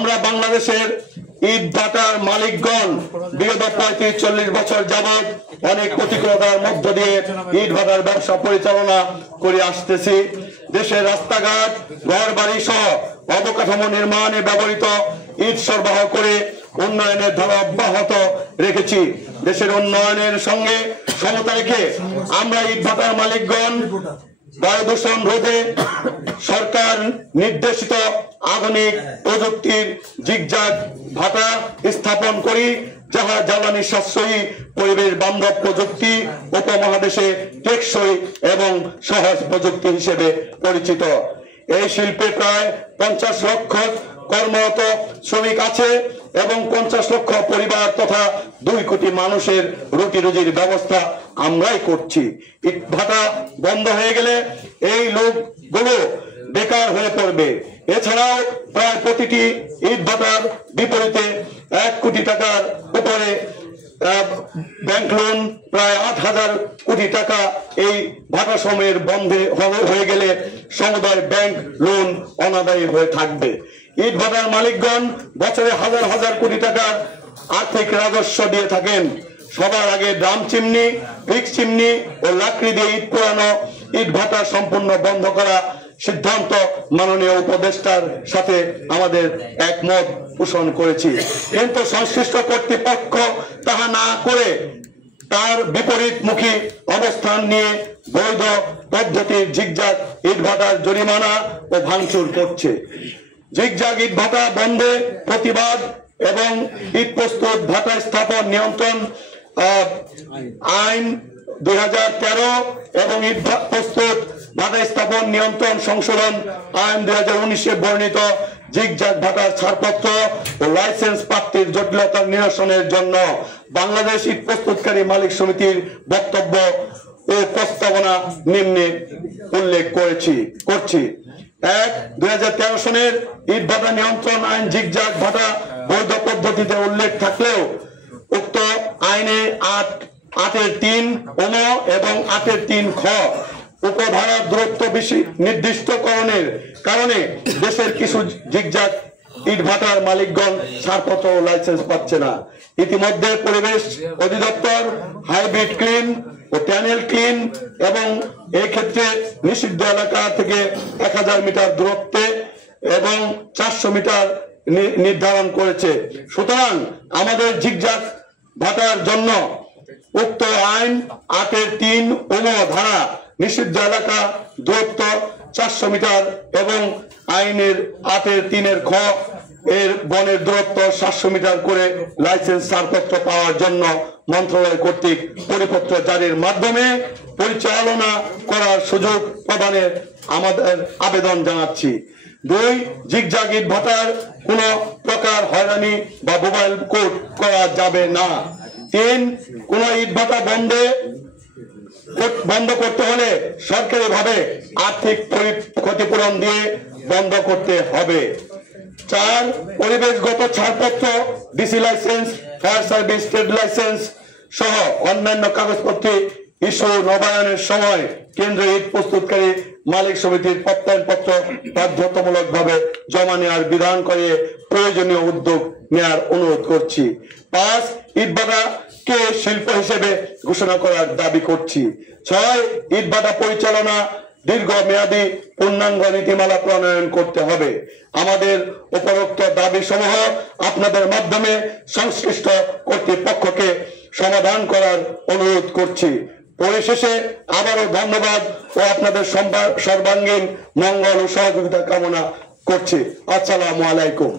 আমরা বাংলাদেশের ইট ভাটার মালিকগণ বিগত 35-40 বছর যাবৎ অনেক প্রতিকূলতার মধ্য দিয়ে ইট ভাটার ব্যবসা পরিচালনা করে আসতেছি। দেশের রাস্তাঘাট, ঘর বাড়ি সহ অবকাঠামো নির্মাণে ব্যবহৃত ইট সরবরাহ করে উন্নয়নের ধারা অব্যাহত রেখেছি। দেশের উন্নয়নের সঙ্গে সমতা রেখে আমরা ইট ভাটার মালিকগণ বায়ু দূষণ রোধে সরকার নির্দেশিত আধুনিক প্রযুক্তির জিগজাগ ভাটা স্থাপন করি, যাহা জ্বালানি সাশ্রয়ী পরিবেশ বান্ধব প্রযুক্তি উপমহাদেশে টেকসই এবং সহজ প্রযুক্তি হিসেবে পরিচিত। এই শিল্পে প্রায় 50 লক্ষ কর্মরত শ্রমিক আছে এবং 50 লক্ষ পরিবার তথা 2 কোটি মানুষের রুটি রুজির ব্যবস্থা আমরাই করছি। ইট ভাটা বন্ধ হয়ে গেলে এই লোকগুলো বেকার হয়ে পড়বে। এছাড়াও প্রায় প্রতিটি ইট ভাটার বিপরীতে 1 কোটি টাকার উপরে ব্যাংক লোন, প্রায় 8,000 কোটি টাকা এই ভাটা সময়ের বন্ধে হয়ে গেলে সমুদায় ব্যাংক লোন অনাদায়ী হয়ে থাকবে। ইট ভাটার মালিকগণ বছরে হাজার হাজার কোটি টাকার আর্থিক রাজস্ব দিয়ে থাকেন। সবার আগে ড্রাম চিমনি, ফিক্স চিমনি ও লাকড়ি দিয়ে ইট পোড়ানো ইট ভাটা সম্পূর্ণ বন্ধ করা সিদ্ধান্ত মাননীয় উপদেষ্টার সাথে আমাদের একমত পোষণ করেছি। কিন্তু সংশ্লিষ্ট কর্তৃপক্ষ তাহা না করে তার বিপরীতমুখী অবস্থান নিয়ে বৈধ পদ্ধতির জিগজাগ ইট ভাটার জরিমানা ও ভাঙচুর করছে। জিগজাগ ইট ভাটা বন্ধে প্রতিবাদ এবং ইট প্রস্তুত ভাটা স্থাপন নিয়ন্ত্রণ আইন 2013 এবং ইট প্রস্তুত ভাটা স্থাপন নিয়ন্ত্রণ সংশোধন আইন 2019-এ বর্ণিত জিগজাগ ভাটার ছাড়পত্র ও লাইসেন্স প্রাপ্তির জটিলতা নিরসনের জন্য বাংলাদেশ ইট প্রস্তুতকারী মালিক সমিতির বক্তব্য ও প্রস্তাবনা নিম্নে উল্লেখ করছি। 2013 সনের ইট ভাটা নিয়ন্ত্রণ আইন জিগজাগ ভাটা বৈধ পদ্ধতিতে উল্লেখ থাকলেও উক্ত আইনে 8-3 অনু এবং 8-3 খ উপধারার দূরত্ব নির্দিষ্টকরণের কারণে দেশের কিছু জিগজাগ ইট ভাটার মালিকগণ ছাড়পত্র ও লাইসেন্স পাচ্ছে না। ইতিমধ্যে পরিবেশ অধিদপ্তর হাইব্রিড ক্লিন ও ট্যানেল ক্লিন এবং এই ক্ষেত্রে নিষিদ্ধ এলাকা থেকে 1000 মিটার দূরত্বে এবং 400 মিটার নির্ধারণ করেছে। সুতরাং আমাদের জিগজাগ ভাটার জন্য উক্ত আইন 8-3 অনু ধারা নিষিদ্ধ এলাকা দূরত্ব 400 মিটার এবং আইনের 8-3 খ এর বনের দূরত্ব 700 মিটার করে লাইসেন্স ছাড়পত্র পাওয়ার জন্য মন্ত্রণালয় কর্তৃক পরিপত্র জারির মাধ্যমে পরিচালনা করার সুযোগ প্রদানের আমাদের আবেদন জানাচ্ছি। 2 জিগজাগ ইট ভাটার কোন প্রকার হয়রানি বা মোবাইল কোড করা যাবে না। 3 কোন ইট ভাটা বন্ধ করতে হলে সরকারিভাবে আর্থিক ক্ষতিপূরণ দিয়ে বন্ধ করতে হবে। 4 পরিবেশগত ছাড়পত্র, DC licence, fire service trade licence সহ অন্যান্য কাগজপত্র ইস্যু নবায়নের সময় কেন্দ্রীয় ইট প্রস্তুতকারী মালিক সমিতির প্রত্যয়নপত্র বাধ্যতামূলকভাবে জমা নেওয়ার বিধান করে প্রয়োজনীয় উদ্যোগ নেওয়ার অনুরোধ করছি। 5 ইট ভাটাকে শিল্প হিসেবে ঘোষণা করার দাবি করছি। 6 ইট ভাটা পরিচালনা দীর্ঘমেয়াদী পূর্ণাঙ্গ নীতিমালা প্রণয়ন করতে হবে। আমাদের উপরোক্ত দাবি সমূহ আপনাদের মাধ্যমে সংশ্লিষ্ট কর্তৃপক্ষকে সমাধান করার অনুরোধ করছি। পরিশেষে আবারও ধন্যবাদ ও আপনাদের সর্বাঙ্গীন মঙ্গল ও সহযোগিতা কামনা করছি। আসসালামু আলাইকুম।